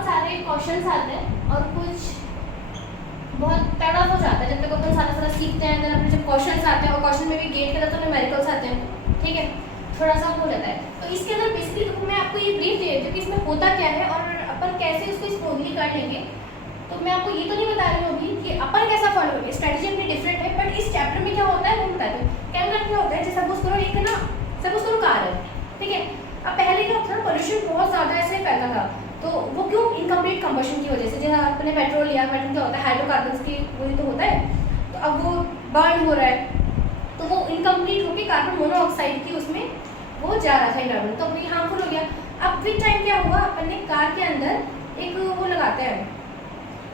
बहुत सारे क्वेश्चंस आते हैं और कुछ बहुत तगड़ा हो जाता है जब तक अपन सारा सारा सीखते हैं। देन अपने जब क्वेश्चंस आते हैं और क्वेश्चन में भी गेट करते हैं तो न्यूमेरिकल्स आते हैं, ठीक है, थोड़ा सा हो जाता है। तो इसके अंदर बेसिकली तो मैं आपको ये ब्रीफ दे देती हूँ कि इसमें होता क्या है और अपन कैसे उसको स्मूथली कर लेंगे। तो मैं आपको ये तो नहीं बता रही हूँ अभी कि अपन कैसा फॉलो करेंगे, स्ट्रेटजी अपनी डिफरेंट है, बट इस चैप्टर में क्या होता है वो बताती हूँ। कैमरा क्या होता है, जैसे सपोज करो एक ना, सपोज करो कार है, ठीक है। अब पहले क्या होता था, पोल्यूशन बहुत ज़्यादा ऐसे फैलता था, तो वो क्यों, इनकम्प्लीट कंबशन की वजह से। जैसे आपने पेट्रोल लिया, पेट्रोल क्या होता है, हाइड्रोकार्बन्स की वही तो होता है, तो अब वो बर्न हो रहा है तो वो इनकम्प्लीट होकर कार्बन मोनोऑक्साइड की उसमें वो जा रहा था इन्वायरमेंट, तो वो हार्मफुल हो गया। अब विद टाइम क्या हुआ, अपन ने कार के अंदर एक वो लगाते हैं,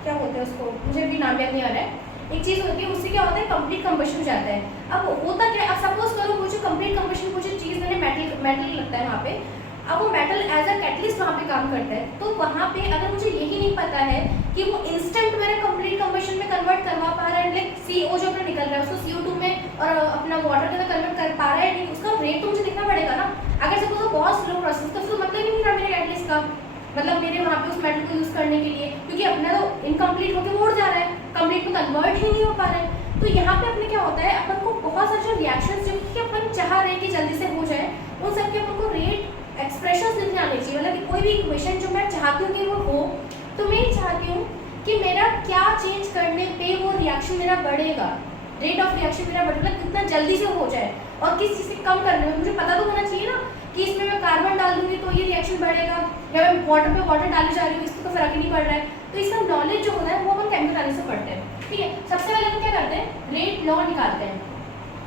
क्या होता है उसको, मुझे भी नाम याद नहीं आ रहा है, एक चीज़ होती है, उससे क्या होता है कंप्लीट कंबशन हो जाता है। अब होता क्या, अब सपोज करो वो जो कंप्लीट कंबशन को जो चीज़ मैंने मेटल लगता है वहाँ पे, अब वो मेटल एज अ कैटलिस्ट वहाँ पे काम करता है। तो वहाँ पे अगर मुझे यही नहीं पता है कि वो इंस्टेंट मेरे कंप्लीट कंबशन में कन्वर्ट करवा पा रहा है, लाइक CO जो अपना निकल रहा है उसको CO2 में और अपना वाटर के अंदर कन्वर्ट कर पा रहा है नहीं, उसका रेट तो मुझे देखना पड़ेगा ना। अगर सपोज वो बहुत स्लो प्रोसेस, तो उसको मतलब ही नहीं रहा मेरे कैटलिस्ट का, मतलब मेरे वहाँ पे उस मेटल को यूज़ करने के लिए, क्योंकि अपना तो इनकम्प्लीट होकर उड़ जा रहा है, कंप्लीट में कन्वर्ट ही नहीं हो पा रहा है। तो यहाँ पे अपने क्या होता है, अपन को बहुत सारे जो रिएक्शंस जो कि अपन चाह रहे हैं कि जल्दी से हो जाए, उन सबके अपन को रेट एक्सप्रेशंस लिखने आने चाहिए। मतलब कि कोई भी इक्वेशन जो मैं चाहती हूँ कि वो हो, तो मैं चाहती हूँ कि मेरा क्या चेंज करने पे वो रिएक्शन मेरा बढ़ेगा, रेट ऑफ रिएक्शन मेरा बढ़ेगा, कितना जल्दी से हो जाए, और किस चीज़ से कम करने में मुझे पता तो होना चाहिए ना कि इसमें मैं कार्बन डाल दूंगी तो ये रिएक्शन बढ़ेगा, या मैं वाटर पे वाटर डालने जा रही हूँ इससे तो फर्क ही नहीं पड़ रहा है। तो इसका नॉलेज जो होता है वो अपन केमिकल एनालिसिस से पढ़ते हैं, ठीक है। सबसे पहले हम क्या करते हैं, रेट लॉ निकालते हैं,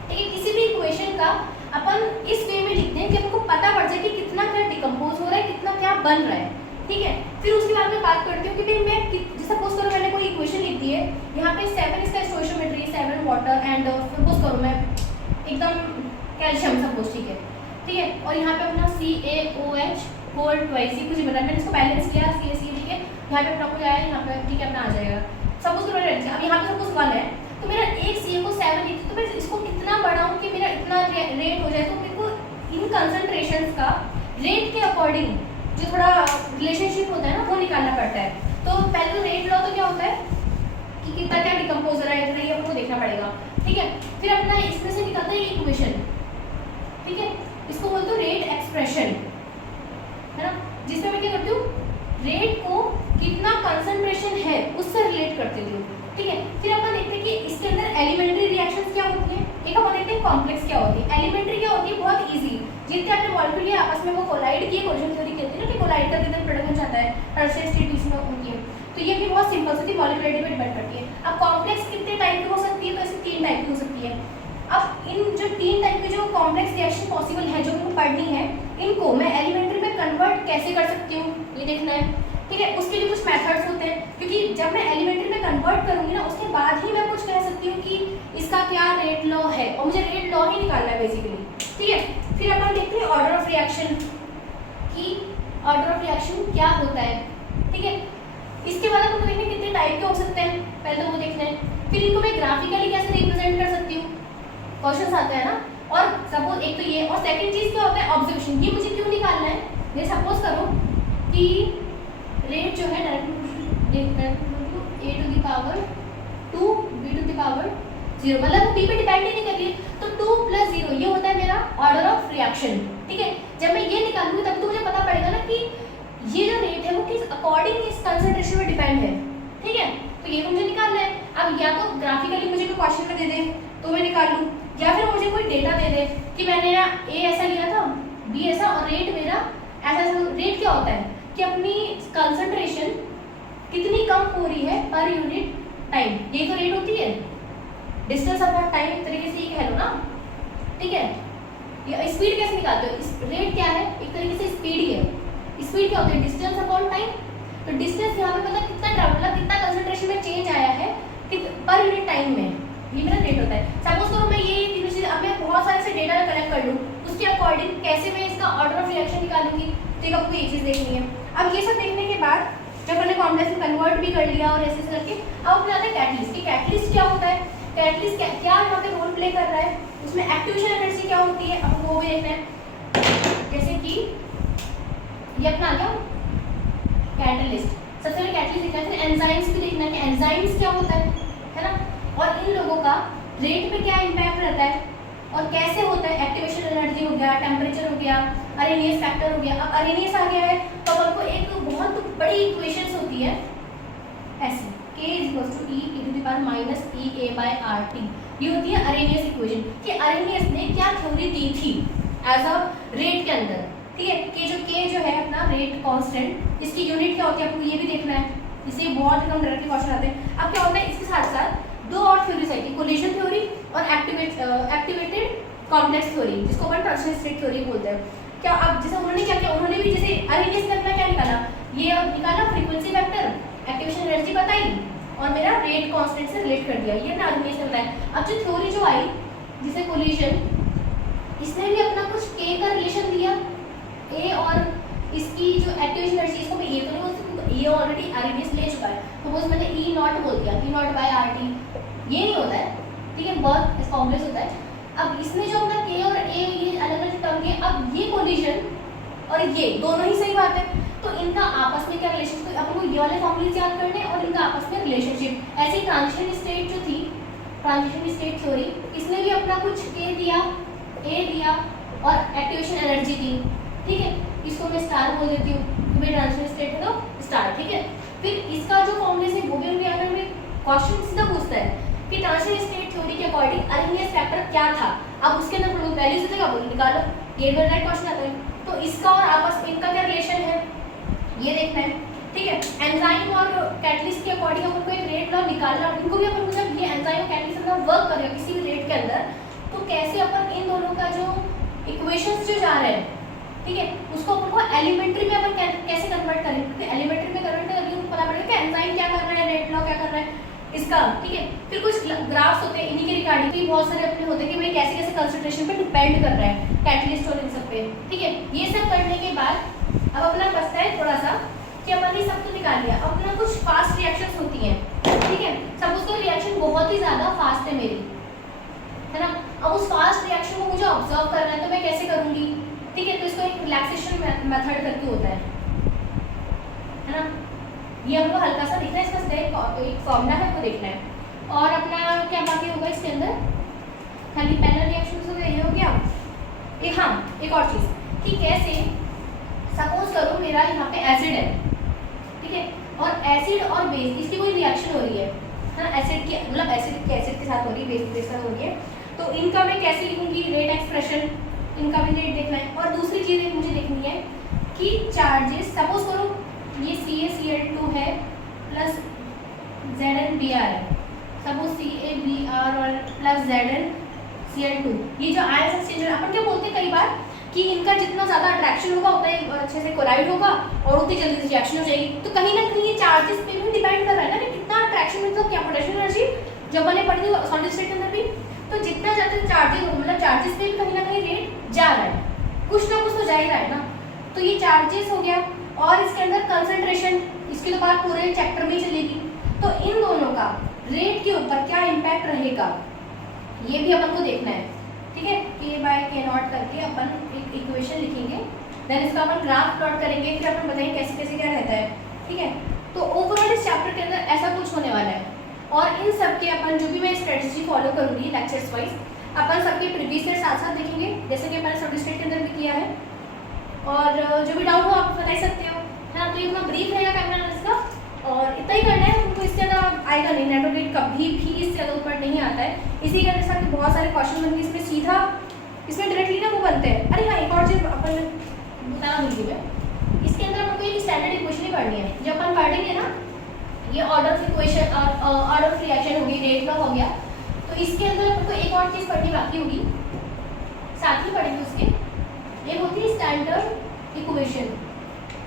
ठीक है। किसी भी इक्वेशन का अपन इस वे में लिखते हैं कि हमको पता पड़ जाए कि कितना क्या डिकम्पोज हो रहा है, कितना क्या बन रहा है, ठीक है। फिर उसके बाद मैं बात करती हूँ कि भाई मैं सपोज करो मैंने कोई इक्वेशन लिख दी है, यहाँ पे 7 इसका स्टोइशियोमेट्री, 7 वाटर एंड सपोज करो मैं एकदम कैल्शियम सपोज, ठीक है, ठीक है। और यहाँ पे अपना CaOH होल ट्वाइस ही कुछ बना, मैंने इसको बैलेंस किया CaC, ठीक है। यहाँ पे अपना कुछ आया, यहाँ पे ठीक है अपना आ जाएगा। सपोज करो अब यहाँ पे सपोज 1 है, तो मेरा एक Ca को 7 लिखती, तो मैं इसको कितना बढ़ाऊँ कि मेरा इतना रेट हो जाए। तो मेरे को इन कंसंट्रेशंस का रेट के अकॉर्डिंग जो थोड़ा रिलेशनशिप होता है ना वो निकालना पड़ता है। तो पहले तो रेट लॉ तो क्या होता है कि कितना क्या डिकम्पोज हो रहा है, ये आपको देखना पड़ेगा, ठीक है। फिर अपना इसमें से निकलता है इक्वेशन, ठीक है, इसको बोलते हो रेट एक्सप्रेशन, है ना, जिसमें मैं क्या करती हूँ, रेट को कितना कंसंट्रेशन है उससे रिलेट करती हूँ, ठीक है। फिर अपन देखते हैं कि इसके अंदर एलिमेंट्री रिएक्शंस क्या होती है, एक अपन देखते हैं कॉम्प्लेक्स क्या होती है। एलिमेंट्री क्या होती है, बहुत इजी, जितने आपने मॉलिक्यूल आपस में वो कोलाइड किए, कोलिजन थ्योरी कहते हैं ना कि कोलाइड करके जब प्रोडक्ट बन जाता है टर्शियरी स्टेट इसमें उनकी, तो ये भी बहुत सिंपल सी मॉलिक्यूलरिटी पे डिपेंड करती है। अब कॉम्प्लेक्स कितने टाइप की हो सकती है, तो ऐसे 3 टाइप की हो सकती है। अब इन जो 3 टाइप की जो कॉम्प्लेक्स रिएक्शन पॉसिबल है जो मुझे पढ़नी है, इनको मैं एलिमेंट्री में कन्वर्ट कैसे कर सकती हूँ ये देखना है, ठीक है। उसके लिए कुछ मेथड्स होते हैं, क्योंकि जब मैं एलिमेंट्री में कन्वर्ट करूंगी ना उसके बाद ही मैं कुछ कह सकती हूँ कि इसका क्या रेट लॉ है, और मुझे रेट लॉ ही निकालना है बेसिकली, ठीक है। फिर अपन देखते हैं ऑर्डर ऑफ रिएक्शन कि ऑर्डर ऑफ रिएक्शन क्या होता है, ठीक है। इसके बाद अपन देखेंगे कितने टाइप के हो सकते हैं, पहले तो वो देखना है। फिर इनको मैं ग्राफिकली कैसे रिप्रेजेंट कर सकती हूँ, क्वेश्चन आता है ना। और सपोज एक तो ये, और सेकंड चीज क्या होता है ऑब्जर्वेशन, ये मुझे क्यों निकालना है, ये सपोज करो कि रेट जो है direct A to the power 2 B to the power 0, मतलब वो B पे डिपेंड ही नहीं कर रही है, तो 2 + 0 ये होता है मेरा ऑर्डर ऑफ रिएक्शन, ठीक है। जब मैं ये निकालूंगी तब तो मुझे पता पड़ेगा ना कि ये जो रेट है वो किस अकॉर्डिंग इस कंसंट्रेशन में डिपेंड है, ठीक है। तो ये मुझे निकालना है। अब या तो ग्राफिकली मुझे कोई क्वेश्चन में दे दे तो मैं निकाल लूँ, या फिर मुझे कोई डेटा दे दे कि मैंने ना A ऐसा लिया था, B ऐसा, और रेट मेरा ऐसा। रेट क्या होता है कि अपनी कंसंट्रेशन कितनी कम हो रही है पर यूनिट टाइम, ये तो रेट होती है, डिस्टेंस अपॉन टाइम एक तरीके से ये कह लो ना, ठीक है। ये स्पीड कैसे निकालते हो, रेट क्या है, एक तरीके से स्पीड ही है। स्पीड क्या होती है, डिस्टेंस अपॉन टाइम, तो डिस्टेंस यहाँ पे मतलब कितना ट्रैवल, कितना कंसंट्रेशन में चेंज आया है पर यूनिट टाइम में, ये मेरा रेट होता है। सपोज करो मैं ये तीनों चीज़, अब मैं बहुत सारे से डेटा कलेक्ट कर लूँ, उसके अकॉर्डिंग कैसे मैं इसका ऑर्डर ऑफ रिएक्शन निकालूंगी, तो एक आपको ये चीज़ देखनी है। अब ये सब देखने के बाद जब मैंने कॉम्प्लेक्स में कन्वर्ट भी कर लिया और ऐसे करके, अब अपने आता है कैटलिस्ट कि कैटलिस्ट क्या होता है, कैटलिस्ट क्या यहाँ पे रोल प्ले कर रहा है, उसमें एक्टिवेशन एनर्जी क्या होती है, अब वो भी देखते हैं। जैसे कि ये अपना आ गया कैटलिस्ट, सबसे पहले कैटलिस्ट देखना है, फिर एंजाइम्स भी देखना है कि एंजाइम्स क्या होता है ना, और इन लोगों का रेट पे क्या इम्पैक्ट रहता है और कैसे होता है। एक्टिवेशन एनर्जी हो गया, टेम्परेचर हो गया, अरेनियस फैक्टर हो गया। अब अरेनियस आ गया है तो आपको एक बहुत बड़ी इक्वेशंस होती है ऐसी, K = E - EA/RT, ये होती है अरेनियस इक्वेशन कि अरेनियस ने क्या थ्योरी दी थी एज अ रेट के अंदर, ठीक है। कि जो K जो है अपना रेट कांस्टेंट, इसकी यूनिट क्या होती है आपको ये भी देखना है, इसलिए बहुत एकदम डायरेक्टली क्वेश्चन आते हैं। अब क्या होता है इसके साथ साथ दो और थ्योरीज आई थी, कोलिजन थ्योरी और एक्टिवेटेड कॉम्प्लेक्स थ्योरी, जिसको अपन ट्रांजिशन स्टेट थ्योरी बोलते हैं। क्या अब जैसे उन्होंने क्या किया, उन्होंने भी जैसे अरेनियस ने अपना क्या निकाला, ये निकाला फ्रीक्वेंसी वेक्टर, एक्टिवेशन एनर्जी बताई और मेरा रेट कांस्टेंट से रिलेट कर दिया, ये ना अरेनियस ने बताया। अब जो थ्योरी जो आई जैसे कोलिजन, इसने भी अपना कुछ K का रिलेशन दिया, A और इसकी जो एक्टिवेशन एनर्जी, इसको मैं A तो नहीं बोल सकती, तो A ऑलरेडी अरेनियस ले चुका है, तो वो मैंने E0 बोल दिया, E0/RT, ये नहीं होता है, ठीक है, बहुत कॉम्प्लेक्स होता है। अब इसने जो अपना K और A ये अलग अलग टर्म के, अब ये कोलिजन और ये दोनों ही सही बात है, तो इनका आपस में क्या रिलेशन, तो अपन को ये वाले फॉर्मूले याद करने और इनका आपस में रिलेशनशिप। ऐसे ट्रांजिशन स्टेट जो थी, ट्रांजिशन स्टेट थ्योरी, इसने भी अपना कुछ K दिया, A दिया और एक्टिवेशन एनर्जी दी, ठीक है। इसको मैं स्टार बोल देती हूँ, भाई ट्रांजिशन स्टेट है तो स्टार, ठीक है। फिर इसका जो फॉर्मूले से वो भी उनके अगर में क्वेश्चन सीधा पूछता है कि ट्रांजिशन स्टेट थ्योरी के अकॉर्डिंग अरेनियस फैक्टर क्या था, अब उसके अंदर वैल्यू से बोल निकालो, ये डायरेक्ट क्वेश्चन आता है। तो इसका और आपस में इनका क्या रिलेशन है ये देखना है, ठीक है। एंजाइम और कैटलिस्ट के अकॉर्डिंग अपन को एक रेट लॉ निकालना, इनको भी अपन को जब ये एंजाइम और कैटलिस्ट अपना वर्क करेगा किसी भी रेट के अंदर, तो कैसे अपन इन दोनों का जो इक्वेशंस जो जा रहे हैं, ठीक है, उसको अपन को एलिमेंट्री में अपन कैसे कन्वर्ट करें, क्योंकि एलिमेंट्री में कन्वर्ट करके उनको पता पड़ेगा कि एंजाइम क्या कर रहा है, रेट लॉ क्या कर रहा है इसका, ठीक है। फिर कुछ ग्राफ्स होते हैं, इन्हीं के रिगार्डिंग भी बहुत सारे अपने होते हैं कि भाई कैसे कैसे कंसंट्रेशन पे डिपेंड कर रहा है कैटलिस्ट और इन सब पे, ठीक है। ये सब करने के बाद अब अपना बचता है थोड़ा सा कि अपन ने सब तो निकाल लिया, अब अपना कुछ फास्ट रिएक्शंस होती हैं, ठीक है। सपोज कोई रिएक्शन बहुत ही ज्यादा फास्ट है मेरी, है ना, अब उस फास्ट रिएक्शन को मुझे ऑब्जर्व करना है तो मैं कैसे करूंगी, ठीक है। तो इसको एक रिलैक्सेशन मेथड करके होता है ना, ये हमको हल्का सा दिखना है, इसका एक फॉर्मूला है वो देखना है। और अपना क्या बाकी होगा इसके अंदर, खाली पैनल रिएक्शन तो ये हो गया एक, हाँ एक और चीज़ कि कैसे सपोज करो मेरा यहाँ पे एसिड है, ठीक है, और एसिड और बेस इसकी कोई रिएक्शन हो रही है ना, एसिड की मतलब एसिड के साथ हो रही है, बेस के साथ हो रही है, तो इनका मैं कैसे लिखूंगी रेट एक्सप्रेशन, इनका भी रेट देखना है। और दूसरी चीज़ एक मुझे देखनी है कि चार्जेस, सपोज करो ये CaCl2 है प्लस ZnBr है, सपोज CaBr और प्लस ZnCl2, ये जो आयन एक्सचेंजर अपन क्या बोलते हैं कई बार कि इनका जितना ज़्यादा अट्रैक्शन होगा उतना ही अच्छे से कोलाइड होगा और उतनी जल्दी से रिएक्शन हो जाएगी। तो कहीं ना कहीं ये चार्जेस पे भी डिपेंड कर रहा है ना कि कितना अट्रैक्शन, मतलब क्या पोटेंशियल एनर्जी जो मैंने पढ़ी थी सॉलिड स्टेट के अंदर भी, तो जितना ज़्यादा चार्जेस मतलब चार्जेस पे भी कहीं ना कहीं रेट जा रहा है, कुछ ना कुछ तो जा ही रहा है ना। तो ये चार्जेस हो गया और इसके अंदर कंसंट्रेशन, इसकी तो बात पूरे चैप्टर में ही चलेगी। तो इन दोनों का रेट के ऊपर क्या इम्पैक्ट रहेगा ये भी अपन को देखना है, ठीक है। K/K0 करके अपन एक इक्वेशन लिखेंगे, देन इसका अपन ग्राफ प्लॉट करेंगे, फिर अपन बताएंगे कैसे कैसे क्या रहता है, ठीक है। तो ओवरऑल इस चैप्टर के अंदर ऐसा कुछ होने वाला है और इन सब के अपन जो भी मैं स्ट्रेटजी फॉलो करूंगी लेक्चर्स वाइज, अपन सबके प्रीवियस ईयर साथ साथ देखेंगे जैसे कि अपन सॉलिड स्टेट के अंदर भी किया है। और जो भी डाउट हो आप बता सकते हो, है ना। तो ये इतना ब्रीफ रहेगा कैमरा एनालिसिस का और इतना ही करना है, उनको इससे ज़्यादा आएगा नहीं, नेटवर्क कभी भी इससे ज़्यादा ऊपर नहीं आता है। इसी के साथ बहुत सारे क्वेश्चन बनते हैं इसमें सीधा, इसमें डायरेक्टली ना वो बनते हैं। अरे हाँ एक और चीज़ अपन बताना भूल गई मैं, इसके अंदर अपन को एक स्टैंडर्ड इक्वेशन ही पढ़नी है, जब अपन पढ़ेंगे ना ये ऑर्डर ऑफ इक्वेशन और ऑर्डर ऑफ रिएक्शन होगी, रेट लॉ हो गया, तो इसके अंदर अपन को एक और चीज़ पढ़नी बाकी होगी, साथ ही पढ़ेंगे उसके, एक होती है स्टैंडर्ड इक्वेशन,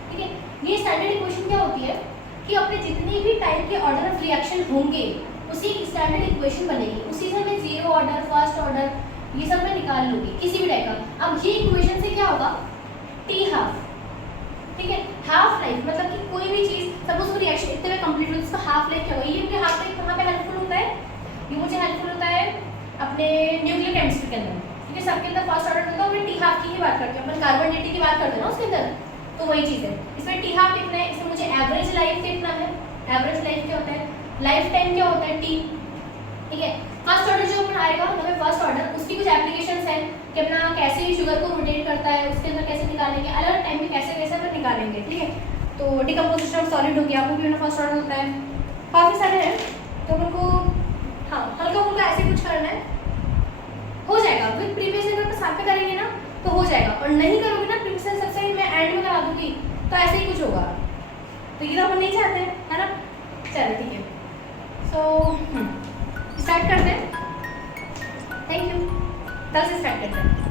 ठीक है। ये स्टैंडर्ड इक्वेशन क्या होती है कि अपने जितनी भी टाइप के ऑर्डर ऑफ रिएक्शन होंगे उसी की स्टैंडर्ड इक्वेशन बनेगी, उसी से मैं जीरो ऑर्डर, फर्स्ट ऑर्डर ये सब मैं निकाल लूँगी किसी भी टाइप का। अब ये इक्वेशन से क्या होगा T½ ठीक है, हाफ लाइफ मतलब कि कोई भी चीज़ सपोज वो रिएक्शन इतने में कंप्लीट हो उसका हाफ लाइफ क्या होगा, ये मुझे हाफ लाइफ कहाँ पे हेल्पफुल होता है, ये मुझे हेल्पफुल होता है अपने न्यूक्लियर केमिस्ट्री के अंदर, क्योंकि सबके अंदर फर्स्ट ऑर्डर होता है। अपन T½ की ही बात करते हैं, अपन कार्बन डेटिंग की बात करते हैं ना उसके अंदर, तो तो वही चीज़ है। इसमें टी हाफ लिखना है, इसमें मुझे एवरेज लाइफ लिखना है। एवरेज लाइफ क्या होता है, लाइफ टाइम क्या होता है टी, ठीक है। फर्स्ट ऑर्डर जो अपन आएगा हमें फर्स्ट ऑर्डर, उसकी कुछ एप्लीकेशंस है कि अपना कैसे शुगर को रोटेट करता है, उसके अंदर कैसे निकालेंगे, अलग टाइम में कैसे कैसे अपन निकालेंगे, ठीक है। तो डिकम्पोजिशन ऑफ सॉलिड हो गया, वो भी फर्स्ट ऑर्डर होता है। काफ़ी सारे हैं, तो अपन को हाँ हल्का फुल्का ऐसे कुछ करना है, हो जाएगा। विद प्रीवियस ईयर पर साथ में करेंगे ना तो हो जाएगा, और नहीं करोगे ना प्रीवियस ईयर सबसे मैं एंड में करा दूंगी तो ऐसे ही कुछ होगा, तो ये तो अपन नहीं चाहते हैं, है ना। चलो ठीक है, सो स्टार्ट करते हैं। थैंक यू, कल से स्टार्ट करते हैं।